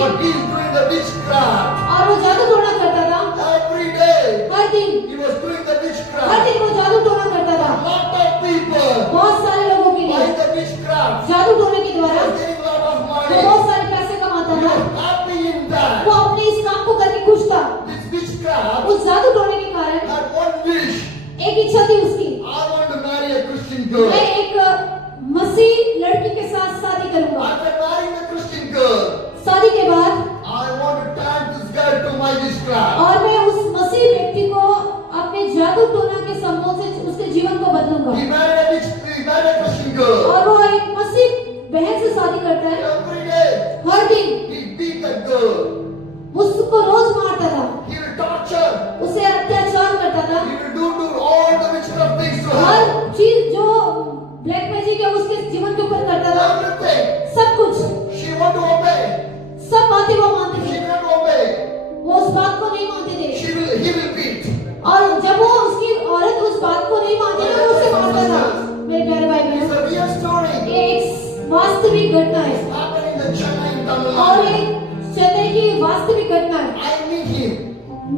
But he is doing the witchcraft. और वो जादू टोना करता था Every day हर दिन he was doing the हर witchcraft. दिन वो जादू टोना करता था A lot of people बहुत सारे लोगों के by लिए the witchcraft जादू टोने के द्वारा was getting a lot of वो money. बहुत सारे पैसे कमाता He था was happy in that. वो अपने इस काम को करके खुश था This witchcraft उस जादू टोने के कारण had one wish. एक इच्छा थी उसकी I want to marry a Christian girl. मैं एक मसीह लड़की के साथ शादी करूंगा After marrying a Christian girl, शादी के बाद I want to turn this girl to my witchcraft. और मैं उस मसीह व्यक्ति को अपने जादू टोना के संबंध से उसके जीवन को बदलूंगा He married a Christian girl. और वो एक मसीह बहन से शादी करता है Every day हर दिन he beat that girl. उसको रोज मारता था He will torture. उसे अत्याचार करता था He will do all the witchcraft things to हर her. चीज जो ब्लैक मैजिक है उसके जीवन के ऊपर करता था Everything. सब कुछ She want to obey. सब बातें वो मानते She थे can't obey. वो उस बात को नहीं मानते थे He will beat. और जब वो उसकी औरत उस बात को नहीं मानती थी वो उसे मारता था मेरे प्यारे भाई It's बहन a real story. ये एक वास्तविक घटना है It's happening in Chennai, Tamil और Nadu. एक चेन्नई की वास्तविक घटना है I meet him.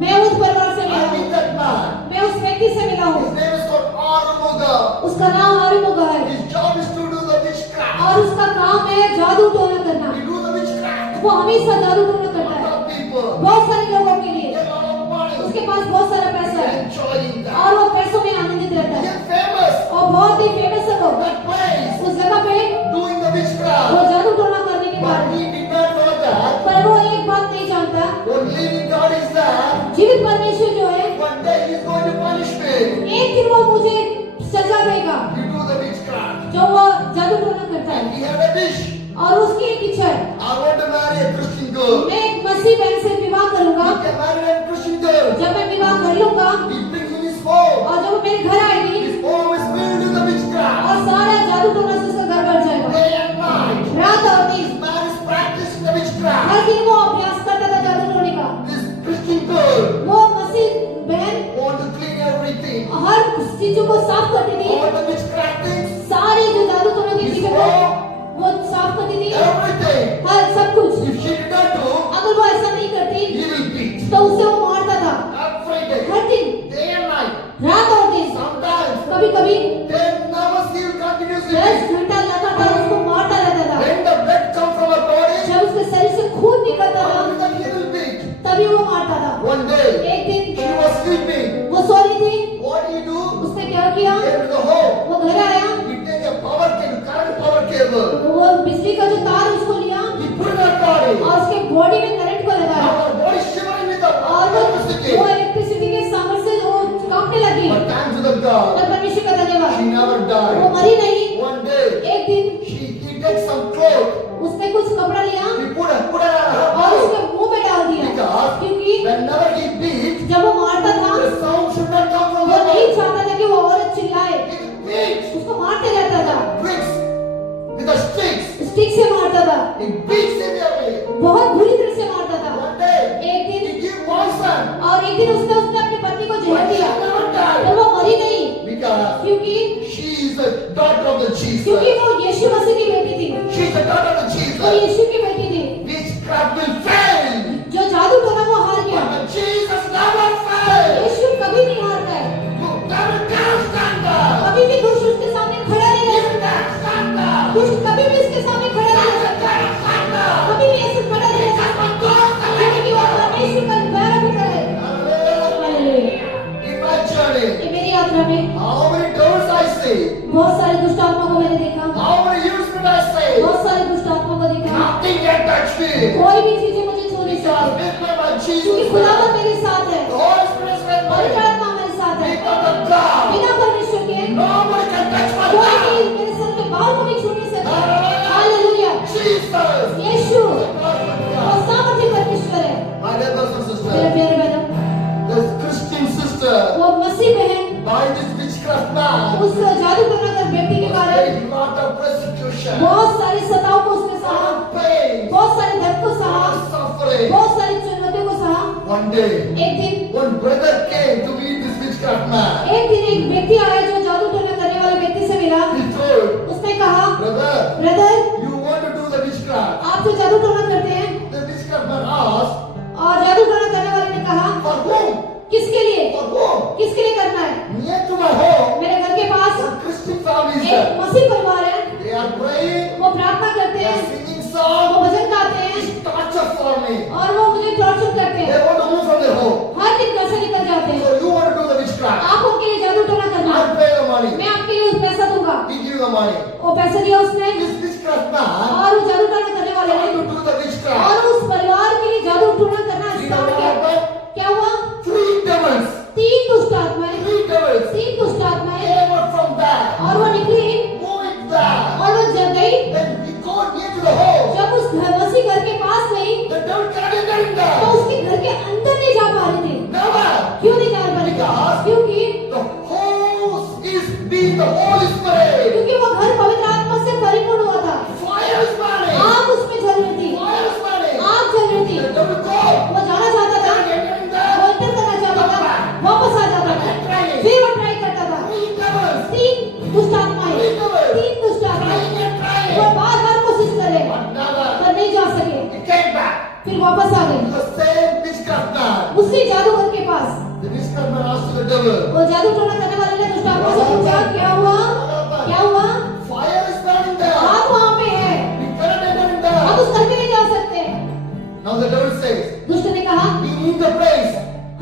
मैं उस परिवार से I मिला meet हूँ that man. मैं उस व्यक्ति से मिला हूँ His name is called Arumuga. उसका नाम आरुमुगा है His job is to do the witchcraft. और उसका काम है जादू टोना करना He do the witchcraft. वो हमेशा जादू टोना करता A है lot of people. बहुत सारे लोगों के लिए Get a lot of money. उसके पास बहुत सारा पैसा है Enjoying that. और वो पैसों में आनंदित रहता He है is famous. और बहुत ही फेमस है वो That place उस जगह पे doing the witchcraft. वो जादू टोना करने के But बाद he did not know that. पर वो एक बात नहीं जानता What living God is that? जीवित परमेश्वर जो है One day he is going to punish me. एक दिन वो मुझे सजा देगा You do the witchcraft. जो वो जादू टोना करता है And he had a wish. और उसकी एक इच्छा है I want to marry a Christian girl. मैं एक मसीह बहन से विवाह करूंगा He can marry a Christian girl. जब मैं विवाह कर लूंगा He brings in his home. और जब वो मेरे घर आएगी His home is filled with the witchcraft. और सारा जादू टोना से उसका घर भर जाएगा Day and night. रात और दिन This man is practicing the witchcraft. हर दिन वो अभ्यास करता था जादू टोने का This Christian girl वो मसीह बहन want to clean everything. हर चीजों को साफ करती थी All the witchcraft things. सारे जो जादू टोना की His चीजों को home. वो साफ करती थी Everything. हर सब कुछ If she did not do, अगर वो ऐसा नहीं करती he will beat. तो उसे वो मारता था Every day. हर दिन Day and night. रात और दिन Sometimes कभी कभी 10 hours he will continuously 10 beat. घंटा लगातार उसको मारता रहता था When the blood comes from her body, जब उसके शरीर से खून निकलता था only then he will beat. तभी वो मारता था One day, एक दिन she was sleeping. वो सो रही थी What do you do? उसने क्या किया Came to the home. वो घर आया He take a power cable, current power cable. वो बिजली का जो तार उसको लिया He put in her body. और उसके बॉडी में करंट को लगाया Now her body shivering with the और electricity. वो इलेक्ट्रिसिटी के सामर्थ्य से वो कांपने लगी But thanks to the God, तब परमेश्वर का धन्यवाद she never वो died. मरी नहीं One day, एक दिन he takes some cloth. उसने कुछ कपड़ा लिया He put her on her और body. उसके मुंह में डाल दिया Because क्योंकि whenever he beat, जब वो मारता था the sound should not come from वो her नहीं mouth. चाहता था कि वो औरत चिल्लाए He beats उसको मारते रहता था bricks with the sticks. Stick से मारता था He beats severely. बहुत बुरी तरह से मारता था One day, एक दिन he give poison. और एक दिन उसने अपनी पत्नी को जहर But she दिया never died. तो वो मरी नहीं Because क्योंकि she is the daughter of the क्योंकि Jesus. वो यीशु मसीह की बेटी थी She is the daughter of the वो Jesus. यीशु की बेटी थी Witchcraft will fail. जो जादू टोना वो हार गया But Jesus never fails. यीशु कभी नहीं हारता है You never can stand up. कभी भी दुष्ट उसके सामने खड़ा नहीं रह You सकता can't stand up. दुष्ट कभी भी उसके सामने खड़ा नहीं रह You सकता can't stand up. कभी भी ऐसे खड़ा नहीं रह सकता क्योंकि वो परमेश्वर का प्यारा बेटा है Hallelujah. Hallelujah In my journey, ये मेरी यात्रा में how many devils I see? बहुत सारे दुष्ट आत्मा को मैंने देखा How many years did I say? बहुत सारे दुष्ट आत्मा को देखा Nothing can touch me. कोई भी चीजें मुझे छू नहीं Because सकती with me, my क्योंकि Jesus. खुदावन मेरे साथ है The Holy Spirit is with पवित्र me. आत्मा मेरे साथ है Because of God. बिना परमेश्वर के Nobody can touch my कोई life. भी मेरे सर के बाल को भी छू नहीं सकता Hallelujah. Hallelujah Jesus. Yeshu God with वो God. सामर्थ्य परमेश्वर है My dear brothers and मेरे sisters, प्यारे बहनों the Christian sister, वो मसीह बहन by this witchcraft man, उस जादू टोना कर व्यक्ति के कारण faced a lot of persecution, बहुत सारे सताव को उसने lot सहा of pain, बहुत सारे दर्द को lot सहा of suffering. बहुत सारी चुनौतियों को सहा One day, एक दिन one brother came to meet this witchcraft man. एक दिन एक व्यक्ति आया जो जादू टोना करने वाले व्यक्ति से मिला He told, उसने कहा brother, brother you want to do the witchcraft. आप जो जादू टोना करते हैं The witchcraft फिर वापस आ गए The same witchcraft man. उसी जादूगर के पास। The witchcraft man asked the devil, वो जादू टोना करने वाले ने दुष्ट आत्मा से पूछा क्या हुआ? क्या हुआ? fire is burning there. आग वहाँ पे है, We cannot enter in आप there. उस घर में नहीं जा सकते। Now the devil says, दुष्ट ने कहा we need the place.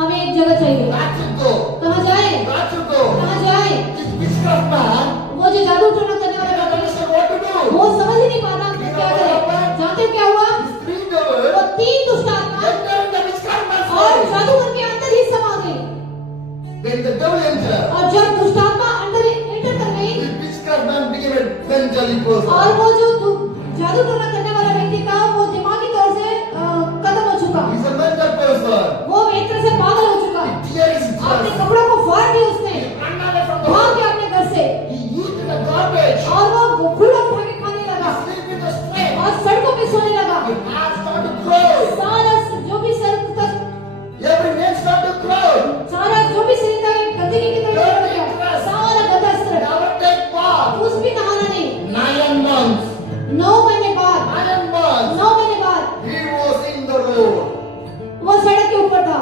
हमें एक जगह चाहिए। Back to go. कहाँ जाए? Back to go. कहाँ जाए? This witchcraft man, वो जो जादू टोना करने he वाला cannot व्यक्ति, understand what to do. वो समझ ही नहीं पा रहा कि क्या करे। जानते हो क्या हुआ? These three वो devils 3 दुष्ट आत्मा enter in the witchcraft man's और body. जादूगर के अंदर ही समा गई। When the devil entered, और जब दुष्ट आत्मा अंदर एंटर कर गई the witchcraft man became a mentally person. और वो जो जादू टोना करने वाला व्यक्ति था वो दिमागी तौर से खत्म हो चुका। He's a mental person. वो एक तरह से पागल हो चुका। Tears अपने just. कपड़ों को फाड़ दिया उसने, Run away from the भाग house. गया अपने घर से He eat in the garbage. और वो कूड़ा उठा के खाने लगा Sleep in the street. और सड़कों पे सोने लगा। Your hands start to grow. सारा जो भी सड़क तक Every man start to grow. सारा जो भी शरीर था एक गंदगी की तरफ बढ़ गया। सारा गंदा शरीर, Never take bath. कुछ भी नहाना नहीं। 9 months. 9 महीने बाद 9 months. 9 महीने बाद He was in the road. वो सड़क के ऊपर था।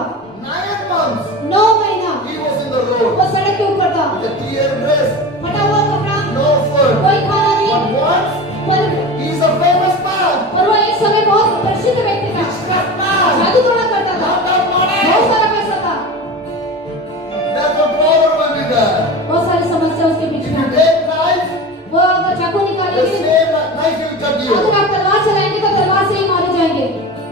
9 months. 9 महीना He was in the road. वो सड़क के ऊपर था। The tear dress. फटा हुआ कपड़ा, No food. कोई खाना नहीं। But once पर he's a famous man. और वो एक समय बहुत प्रसिद्ध व्यक्ति था, Witchcraft man. जादू टोना करता था, Lot of money. बहुत सारा पैसा था, That's what problem will be there. बहुत सारी समस्या उसके If पीछे you थी। take knife, वो अगर चाकू the निकालेंगे, same knife will cut you. अगर आप तलवार चलाएंगे तो तलवार से ही मारे जाएंगे।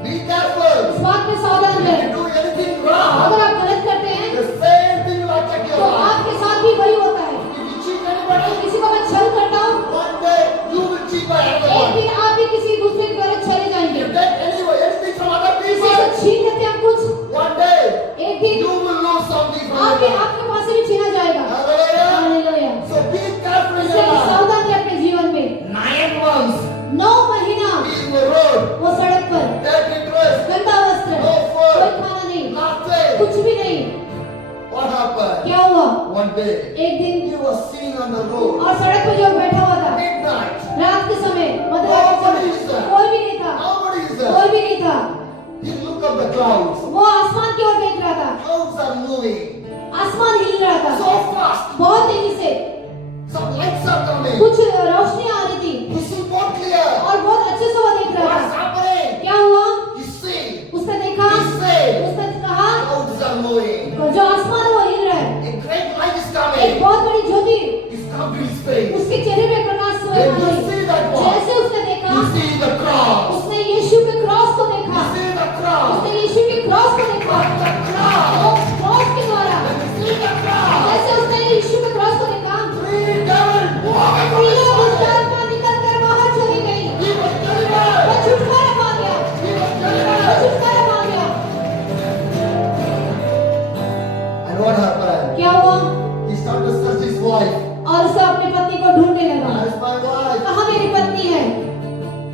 Be careful. इस बात में सावधान If रहें। you do anything wrong, अगर आप गलत करते हैं the same thing will attack your तो life. आपके साथ भी वही होता है। If you cheat anybody, किसी को मैं छल करता हूँ, one day you will cheat by another एक one. दिन आप भी किसी दूसरे के द्वारा छले If जाएंगे। you take anything from other किसी से people, छीन लेते हैं हम कुछ, one day एक दिन you will lose something from आपके your life. आपके पास से भी छीना जाएगा। Hallelujah. Hallelujah. So be careful in इसलिए your life. सावधान रहे अपने जीवन में। 9 months 9 महीना be in the road, वो सड़क पर, dirty dress, गंदा वस्त्र, no कोई food, खाना नहीं, nothing. कुछ भी नहीं। What happened? क्या हुआ? One day एक दिन he was sitting on the road, और सड़क पर जो बैठा हुआ था, midnight. रात के समय, मध्यरात के समय, कोई भी नहीं था, Nobody is कोई there. भी नहीं था। He looked up the clouds. वो आसमान की ओर देख रहा था, Clouds are moving आसमान हिल रहा था so fast. बहुत तेजी से, Some lights are coming. कुछ रोशनी आ रही थी You see more clear. और बहुत अच्छे से वो देख रहा What's था। happening? क्या हुआ? You see, उसने देखा, he said, उसने कहा clouds are moving. जो आसमान है वो हिल रहा है, A great light is एक coming. बहुत बड़ी ज्योति It's come to his face. उसके चेहरे पे प्रकाश हुआ। When you see that one, जैसे उसने देखा, you see the cross. उसने यीशु के क्रॉस को You देखा, see the cross. उसने यीशु के क्रॉस को देखा। The cross. वो क्रॉस के द्वारा, When you see the cross, जैसे उसने यीशु के क्रॉस को देखा, 3 devils walk from his तीनों दुष्ट body. आत्मा निकल कर बाहर चली गई। He was वो delivered. छुटकारा पा गया, He was वो delivered. छुटकारा पा गया। And what happened? क्या हुआ? He started to search his wife. और उसे अपनी पत्नी को ढूंढने लगा। Where's my wife? कहाँ मेरी पत्नी है?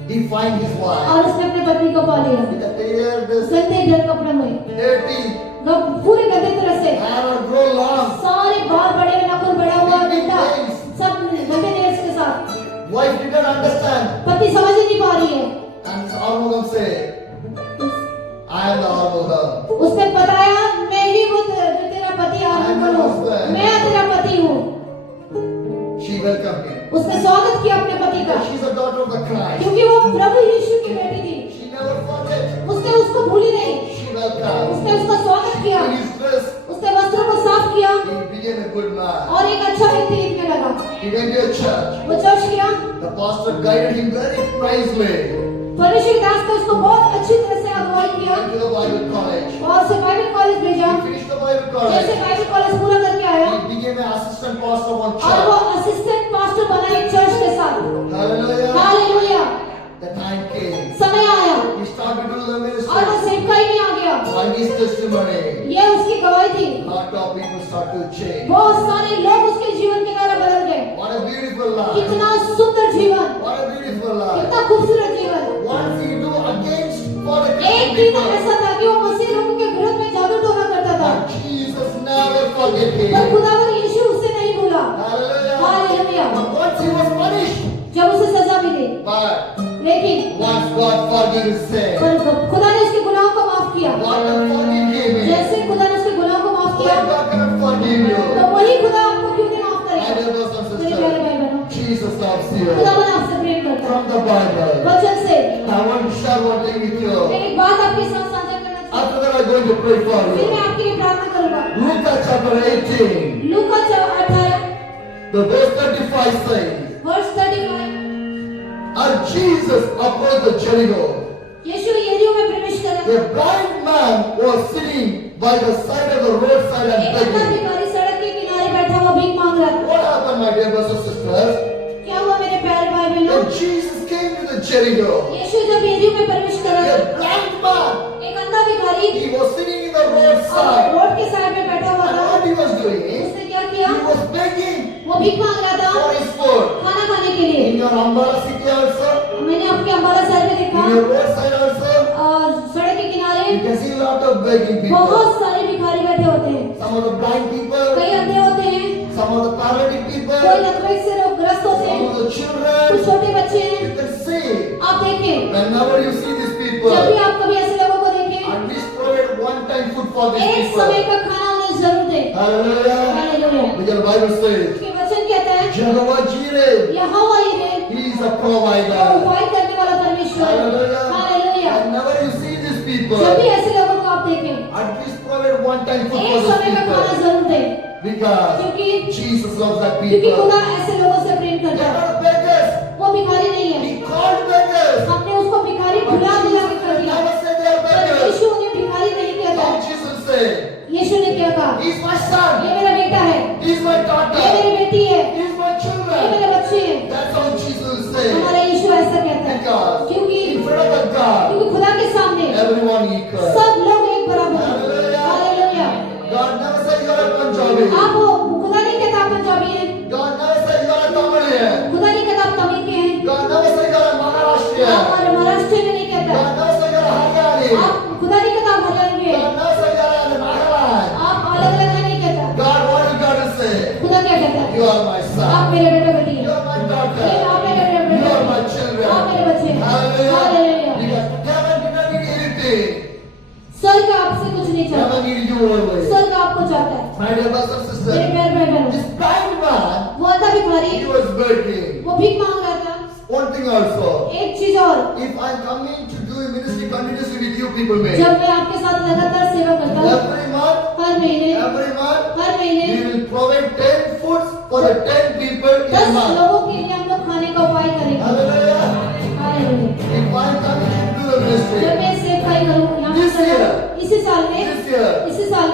He find his wife. और उसने अपनी पत्नी को पा लिया, With a tear, this गंदे ढंग कपड़े में, dirty पूरे गंदे तरह से, hair are grow long. सारे बाल बड़े, नाखून बड़ा हुआ, गंदा, सब गंदे नेल्स के साथ। Wife didn't understand. पत्नी समझ ही नहीं पा रही है। And his Armugam said, I am the Armugam. उसने बताया, मैं ही वो जो तेरा पति आर्मुगल हूँ, मैं तेरा पति हूँ। She welcomed him. उसने स्वागत किया अपने पति का, She's a daughter of the Christ. क्योंकि वो प्रभु यीशु की बेटी थी। She never forget. उसने उसको भूली नहीं, She welcomed. उसने उसका स्वागत किया, In his dress, उसने वस्त्रों को साफ किया he became a good man. और एक अच्छा व्यक्ति दिखने लगा। He went to a church. वो चर्च किया, The pastor guided him very wisely. परमेश्वर दास ने उसको बहुत अच्छी तरह से अगुवाई He किया went to the Bible college. और उसे बाइबल कॉलेज भेजा। He finished the Bible जैसे college. बाइबल कॉलेज पूरा करके आया He became an assistant pastor of one और वो church. असिस्टेंट पास्टर बना एक चर्च के साथ। Hallelujah. Hallelujah. The time came. समय आया He started to do the और वो ministry. सेवकाई में आ गया। By his testimony, ये उसकी गवाही थी। lot of people start to change. बहुत सारे लोग उसके जीवन के द्वारा बदल गए। What a beautiful life. कितना सुंदर जीवन, What a beautiful life. कितना खूबसूरत जीवन। Once he do against for the एक Christian दिन people. ऐसा था कि वो मसीह लोगों के विरोध में जादू टोना करता था, But Jesus never forget पर him. खुदावन यीशु उससे नहीं भूला। Hallelujah. Hallelujah. Once he was punished, जब उसे सजा मिली, but लेकिन once God forgave his sin, पर खुदा ने going to pray for फिर मैं you. आपके लिए प्रार्थना करूंगा। Luke chapter 18, Luka 18 the verse 35 says, वर्ष 35। and Jesus approached the Jericho. यीशु यरीहो में प्रवेश करा। A blind man was sitting by the side of the roadside and एक अंधा begging. भिखारी सड़क के किनारे बैठा हुआ भीख मांग रहा था। What happened, my dear brothers and sisters? क्या हुआ मेरे प्यारे भाई बहनों? When Jesus came to the Jericho, यीशु जब यरीहो में प्रवेश करा, a blind man, एक अंधा भिखारी he was sitting in the roadside. Road के साइड में बैठा हुआ And था। what he was doing, उसने क्या किया? he was begging वो भीख मांग रहा था for his food. खाना खाने के लिए। In your Ambala city also, मैंने आपके अम्बाला शहर में देखा, in your roadside also, सड़क के किनारे you can see a lot of begging people. बहुत सारे भिखारी बैठे होते हैं। Some of the blind people, कई अंधे होते हैं, some of the paralytic people, कोई लकवे से ग्रस्त होते some हैं, of the कुछ children. छोटे बच्चे हैं। You can see, आप देखें, whenever you see these जब भी people, आप कभी ऐसे लोगों को देखें, at least provide one-time food for these एक समय people. का खाना उन्हें जरूर दे। Hallelujah. Hallelujah. Because the Bible says, उसके वचन कहता है, Jehovah Jireh, यहोवा यिरे, He is a वो provider. उपाय करने वाला परमेश्वर है। Hallelujah. Hallelujah. Whenever you see these people, जब भी ऐसे लोगों को आप देखें, at least provide one-time food for एक these समय का खाना people. जरूर दे, Because क्योंकि Jesus loves that क्योंकि people. खुदा ऐसे लोगों से प्रेम They करता are है। not beggars. वो भिखारी नहीं है, He called beggars. हमने उसको भिखारी But भुला दिला के Jesus कर दिया। never said they are पर beggars. यीशु उन्हें भिखारी नहीं कहता। What Jesus said, यीशु ने क्या कहा? He is my son. ये मेरा बेटा है, He is my ये daughter. मेरी बेटी है, He is my ये children. मेरे बच्चे हैं। That's how Jesus said. हमारा यीशु ऐसा कहता है, Because क्योंकि in front of a God, क्योंकि खुदा के सामने everyone equal. सब लोग एक बराबर हैं। Hallelujah. Hallelujah. God never said you are a Punjabi. आप वो खुदा नहीं कहता आप पंजाबी हैं, God never said you are a Tamilian. खुदा नहीं कहता आप तमिल के हैं, God never said you are a आप Maharashtrian. हमारे महाराष्ट्र में नहीं कहता, God never said you are a Haryani. आप खुदा नहीं कहता आप हरियाणवी हैं, God never said you are a Nagaland. आप अलग अलग है नहीं कहता। God, what did God say? खुदा क्या कहता है? You are my आप son. मेरे बेटे बेटी You हैं, are my आप daughter. मेरे बेटे You are बेटी my हैं, children. आप मेरे बच्चे हैं। Hallelujah. Hallelujah. Because heaven did not need anything. स्वर्ग आपसे कुछ नहीं चाहता, Heaven needed you always. स्वर्ग आपको चाहता है। My dear brothers and मेरे sisters, प्यारे भाई बहनों, this blind man, वो अंधा भिखारी he was begging. वो भीख मांग रहा था। One thing also, एक चीज और, if I'm coming to do ministry continuously with you people, may जब मैं आपके साथ लगातार सेवा करता हूँ, every month, हर महीने we महीने will provide 10 foods for the 10 people in a 10 month. लोगों के लिए हम लोग खाने का उपाय करेंगे। Hallelujah. Hallelujah. If I'm coming to do the जब ministry, मैं सेवकाई करूँ यहाँ This पर year. इसी साल में this year,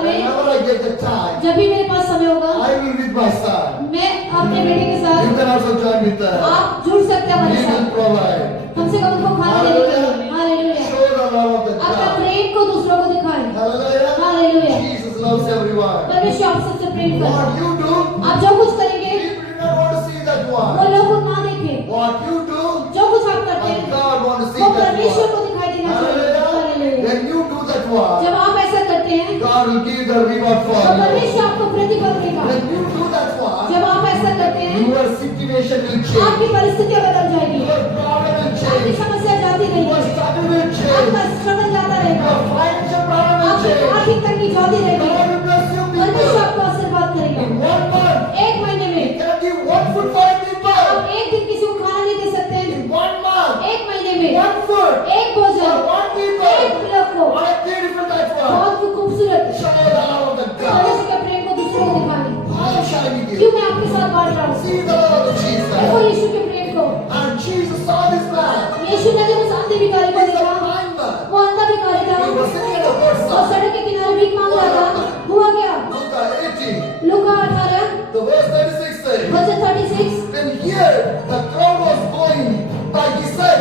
whenever I get the time, जब भी मेरे पास समय होगा, I will with my son. मैं अपने बेटे के You साथ, can also join with us. आप जुड़ सकते हैं We हमारे will साथ, provide. कम से कम उनको खाना देने के लिए। Hallelujah. Show the love of the अपना God. प्रेम को दूसरों को दिखाएं। Hallelujah. Hallelujah. Jesus loves everyone. परमेश्वर आप सबसे प्रेम करता है। What you do, आप जो कुछ करेंगे, people do not want to see that वो one. लोग ना देखें। What you do, जो कुछ आप करते but हैं, God wants to see वो that परमेश्वर one. को दिखाई देना चाहिए। Hallelujah. Hallelujah. When you do that one, जब आप ऐसा करते हैं, God will give the reward for तो you. परमेश्वर आपको प्रतिफल देगा। When you do that one, जब आप ऐसा करते हैं, your situation will change. आपकी परिस्थितियां बदल जाएगी, Your problem will आपकी change. समस्या जाती Your रहेगी, struggle will आपका change. स्ट्रगल जाता रहेगा, Your financial problem will आपकी change. आर्थिक तंगी जाती रहेगी। God will bless you परमेश्वर people. आपको आशीर्वाद करेगा। In 1 month, एक महीने में you can give 1 food for people. आप एक दिन किसी को खाना नहीं दे सकते हैं। In 1 month, एक महीने में 1 food एक for भोजन 1 एक people. लोग को What a beautiful that one. बहुत खूबसूरत Show the love of the God. परमेश्वर के प्रेम को दूसरों को दिखाएं। I am sharing with क्यों you. मैं आपके साथ बांट रहा हूँ? See the love of देखो Jesus. यीशु के प्रेम को। And Jesus saw this man. यीशु ने जब उस अंधे भिखारी को He's a देखा, blind man. वो अंधा भिखारी था, He was sitting at the वो roadside. सड़क के किनारे भीख मांग रहा था। हुआ क्या? Luke 18, लूका 18 the verse 36 says, वचन 36, when here the crowd was going by, he said,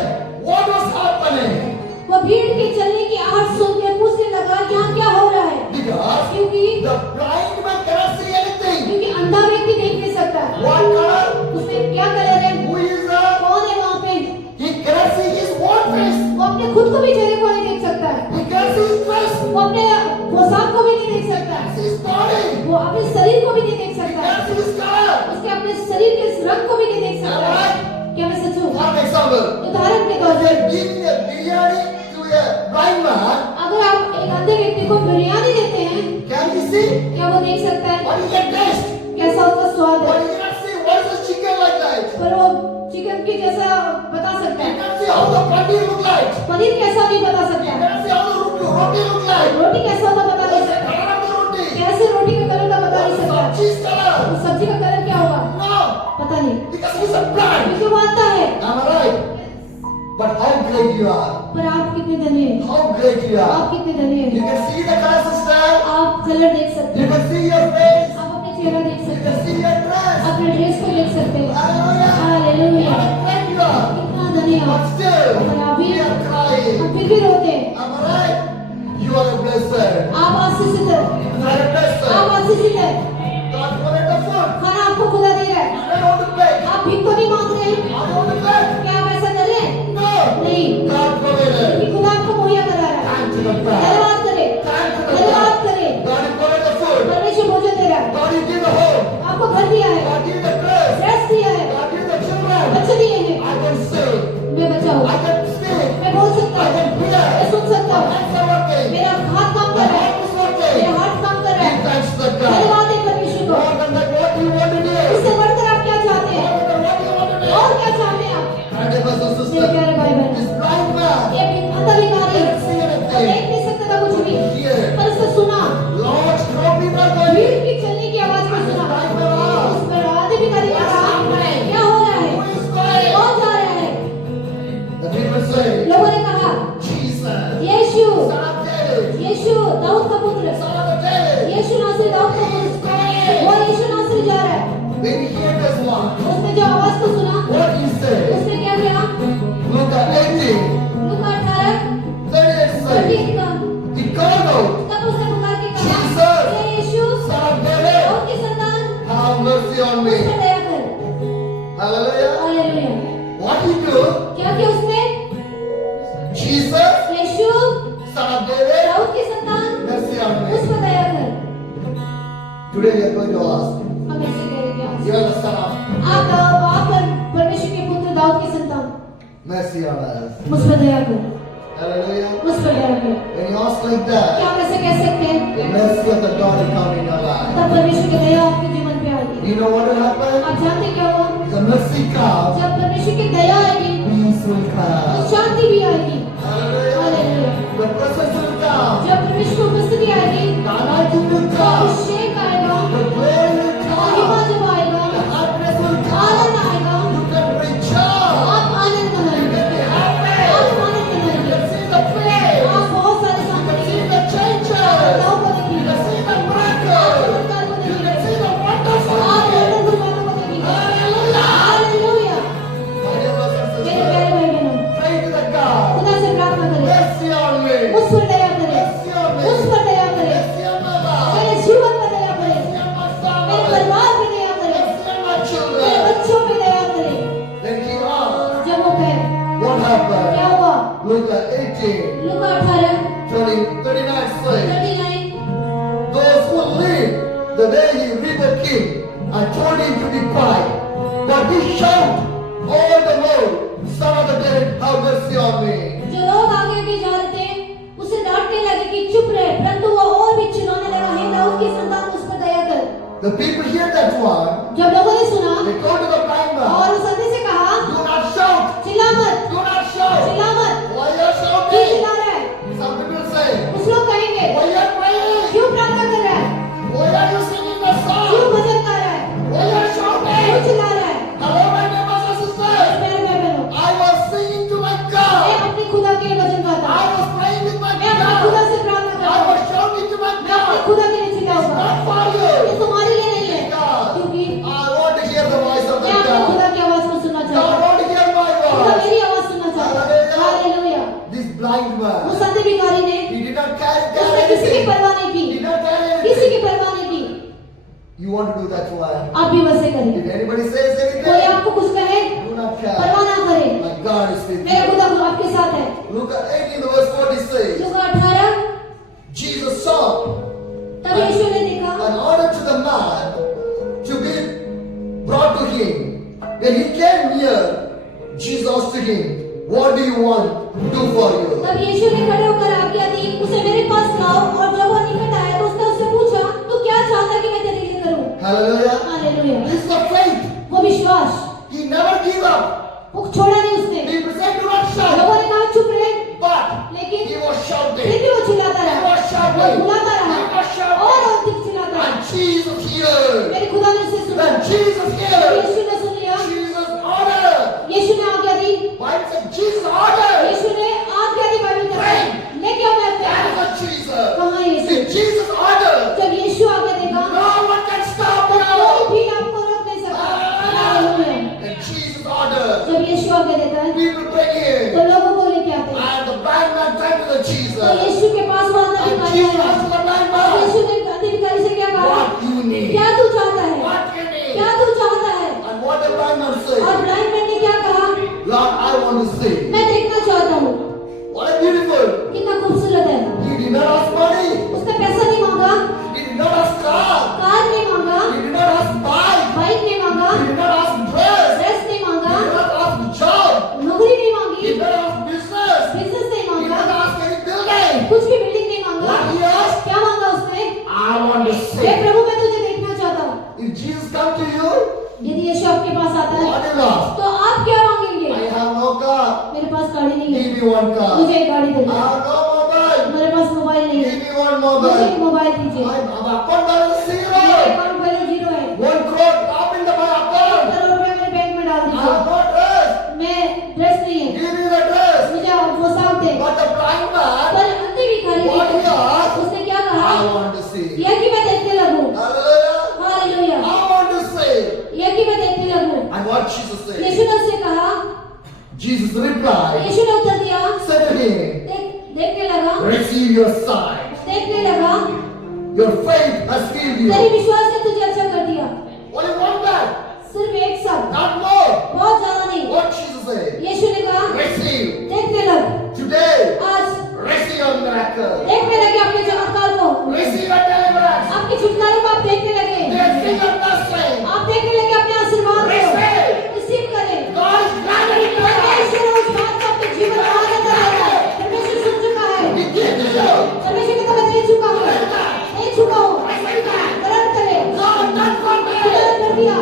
what was happening? वो भीड़ के चलने की आहट सुन के पूछने लगा, यहाँ क्या हो रहा है? Because क्योंकि the blind man cannot see anything. अंधा व्यक्ति देख नहीं सकता। What color? उसमें क्या कलर है? Who is that? कौन है वहाँ पे? He cannot see his own face. वो अपने खुद को भी चेहरे को नहीं देख सकता है, He cannot see his dress. वो अपने पोशाक को भी नहीं देख He सकता है, cannot see his body. वो अपने शरीर को भी नहीं देख He सकता है, cannot see his color. उसके अपने शरीर के रंग को भी नहीं देख सकता है। क्या मैं सच हूँ? For example, उदाहरण के तौर if पर, you are giving a biryani to a blind man, अगर आप एक अंधे व्यक्ति को बिरयानी देते हैं, can he see? क्या वो देख सकता है What is the taste? कैसा उसका स्वाद But है? he cannot see what is the chicken like that. पर वो चिकन के जैसा बता सकता He है, cannot see how the paneer look like. Paneer कैसा नहीं बता He सकता, cannot see how the roti look like. रोटी कैसा great you are. पर आप कितने धनी हैं, How great you आप are. कितने धनी You हैं। can see the color, sister. आप कलर देख सकते You हैं, can see your face. आप अपने चेहरा देख You सकते can हैं, see your dress. अपने ड्रेस को देख सकते हैं। Hallelujah. Hallelujah, How great you are. कितना धनी आप। But still, we are crying. हम फिर भी रोते हैं। Am I right? You are a blessed. आप आशीषित हैं, You are a blessed. आप आशीषित हैं। God provided the food. खाना आपको खुदा दे रहा है, I don't want to beg. आप भीख तो नहीं मांग रहे हैं। I don't want to beg. क्या आप ऐसा कर रहे हैं? No. नहीं, God provided. कि खुदा आपको मुहैया करा रहा है। Thank to the God. धन्यवाद करें, Thank to the धन्यवाद God. करें। God provided the food. परमेश्वर भोजन दे रहा है, God gave the home. आपको घर दिया है, God gave the dress. Dress दिया है, God gave the children. बच्चे दिए हैं। I can sing. मैं बचा हूँ, I can speak. मैं बोल सकता I हूँ, can मैं hear. सुन सकता My हूँ, hands are working. मेरा हाथ काम My कर रहा है, heart is working. मेरा हाथ काम कर रहा है। Give thanks to the God. धन्यवाद है परमेश्वर को। More than that, what do you want to do? इससे बढ़कर आप क्या चाहते हैं? More than what do you want to do? और क्या चाहते हैं आप? And it was a मेरे sister. प्यारे भाई बहन, This blind man. ये अंधविकारी Can't see वो anything. देख नहीं सकता था कुछ भी, Here. पर उसने सुना, Lord, no people are going. भीड़ की चलने की आवाज को सुना। Blind man asked, उस पर अंधविकारी ने कहा, क्या हो रहा है? who is going? कौन जा रहा है? The people say, लोगों ने कहा, Jesus, यीशु, son of David, यीशु दाऊद का पुत्र, son of David. यीशु नासरी दाऊद का पुत्र, वो यीशु नासरी जा रहा है। When he heard this one, उसने जो आवाज को सुना, what he said? उसने क्या किया? Look at 18, लूका 18, 38 says, 30 का, he called out, तब उसने पुकार के कहा, Jesus, हे यीशु, son of David, दाऊद की संतान, have mercy on मुझ me. पर दया कर। Hallelujah. Hallelujah. What he do? क्या किया उसने? Jesus, यीशु, son of David, दाऊद की संतान, mercy on मुझ me. पर दया कर। Today we are going to ask, हम ऐसे करेंगे आज। you are the son of आप परमेश्वर के पुत्र दाऊद की संतान, mercy on us. मुझ पर दया कर, Hallelujah. मुझ पर दया कर। When you ask like that, क्या आप ऐसे कह सकते हैं? the mercy of the God will come in your life. तब परमेश्वर की दया आपके जीवन पे आएगी। You know what will happen? आप जानते क्या होगा? The mercy comes, जब परमेश्वर की दया आएगी, peace will तो come. शांति भी आएगी। Hallelujah. Hallelujah. The presence will come. जब परमेश्वर की उपस्थिति आएगी, The anointing will तो come. अभिषेक आएगा, The glory will महिमा come. जब आएगा, The happiness will come. आनंद आएगा, You can rejoice. आप आनंद You मनाएंगे, can be happy. आप आनंद You मनाएंगे। can see the praise. आप बहुत सारे You काम can see करेंगे, the changes. बदलाव को You देखेंगे, can see the miracle. You can see the wonderful आप things. वंडरफुल बातों को देखेंगे। Hallelujah. Hallelujah. My dear brothers and मेरे sisters, प्यारे भाई बहनों, pray to the God. खुदा से प्रार्थना करें, Mercy on me. मुझ पर दया करें, Mercy on me. मुझ पर दया करें, Mercy on my life. मेरे जीवन पर दया करें, Mercy on my मेरे family. परिवार पे दया करें, Mercy on my मेरे children. बच्चों पे दया करें। Then he asked, जब वो कहे, what happened? क्या हुआ? Luke 18, लूका 18, 39 says, 39, those who live the way he read the king and told him to be quiet. But he shouted all the more, son of the dead, have mercy on me. जो लोग आगे भी जा रहे थे, उसे डांटने लगे कि चुप रहे, परंतु वो और भी चिल्लाने लगा, हे दाऊद की संतान, मुझ पर दया कर। The people hear that one. जब लोगों ने सुना They go to the blind और man. उस आदमी से कहा, Do not shout. चिल्ला मत, Do not shout. चिल्ला मत, Why you are क्यों shouting? चिल्ला रहा है? Some people say, कुछ लोग कहेंगे, why you are praying? क्यों प्रार्थना कर रहा है? Why are you singing the क्यों song? भजन गा रहा है? Why you are क्यों shouting? चिल्ला रहा है? Hello, my neighbors and sisters. मेरे भाई बहनों, I was singing to my मैं God. अपने खुदा के लिए भजन गाता I हूँ, was praying with my मैं अपने खुदा God. से प्रार्थना करता I हूँ, was shouting to my मैं अपने God. खुदा के लिए चिल्लाऊंगा, Not for ये you. तुम्हारे लिए नहीं है, God, क्योंकि I want to hear the voice of मैं the अपने God. खुदा की आवाज को सुनना God, चाहता I हूँ, want to hear my खुदा voice. मेरी आवाज सुनना चाहता है। हालेलुया। This blind उस man, अंधे भिखारी ने, he did not carry उसने किसी की anything. परवाह नहीं He की, did not carry किसी anything. की परवाह नहीं की। You want to do that why? आप भी वैसे करें, If anybody says कोई anything, आपको कुछ कहे, do not care. परवाह ना करे, My God is with मेरा you. खुदा आपके साथ है। Luke 18, the verse 40 says, लूका 18, Jesus saw तब यीशु ने देखा an order to the man to be brought to him. When he came near, Jesus asked him, what do you want to do for you? तब यीशु ने खड़े होकर आज्ञा दी, उसे मेरे पास लाओ, और जब वो निकट आया तो उसने उससे पूछा, तू क्या चाहता है कि मैं तेरे लिए करूं? Hallelujah. Hallelujah. This is the faith. वो विश्वास, He never gave up. वो छोड़ा नहीं उसने। People said, do not shout. लोगों ने कहा चुप रहे, But लेकिन he was फिर shouting. भी वो चिल्लाता He रहा, was shouting. वो बुलाता He रहा, was shouting. और अधिक चिल्लाता रहा। And Jesus heard. मेरे खुदा ने उसे सुना, When Jesus जब heard, यीशु ने सुन लिया, Jesus ordered. यीशु ने आज्ञा दी, Why did it say Jesus ordered? Yeshu I want to हे see. प्रभु मैं तुझे देखना चाहता हूँ। If Jesus come to you, यदि यीशु आपके पास आता है what do you ask? तो आप क्या मांगेंगे? I have no car. मेरे पास गाड़ी नहीं है, Give me one car. मुझे एक गाड़ी दे I दो। have no mobile. मेरे पास मोबाइल नहीं है, Give me one मुझे एक mobile. मोबाइल दीजिए। My account balance मेरा zero. अकाउंट बैलेंस जीरो है, 1 crore drop into my 1 account. करोड़ रुपए मेरे बैंक में डाल I दीजिए। have no dress. मैं ड्रेस नहीं है, Give me the dress. मुझे पोशाक दे। But the blind man, पर अंधे भिखारी what he ने asked? उसने क्या कहा? I want to see. यह कि मैं देखने लगूं। Hallelujah. Hallelujah. I want to see. यह कि मैं देखने लगूं। And what Jesus said? यीशु ने उससे कहा, Jesus replied, यीशु ने उत्तर दिया, said to him, देखने लगा, receive your sight. देखने लगा, Your faith has healed तेरे you. विश्वास ने तुझे अच्छा कर दिया। Only one man, सिर्फ एक शब्द, not more. बहुत ज्यादा नहीं। What Jesus said? यीशु ने कहा, Receive. देखने लग। Today, आज receive your miracle. देखने लगे अपने चमत्कार को, Receive your deliverance. आपके छुटकारे को आप देखने लगे, Receive your blessing. आप देखने लगे अपने आशीर्वाद को। Receive. रिसीव करें। God is gathering your life. परमेश्वर उस बात को अपने जीवन में आनंद लेगा है। परमेश्वर सुन चुका है। He gives you. परमेश्वर ने कहा दे चुका हूँ, दे चुका हूँ। ग्रहण करें। God, not for me. ग्रहण कर दिया।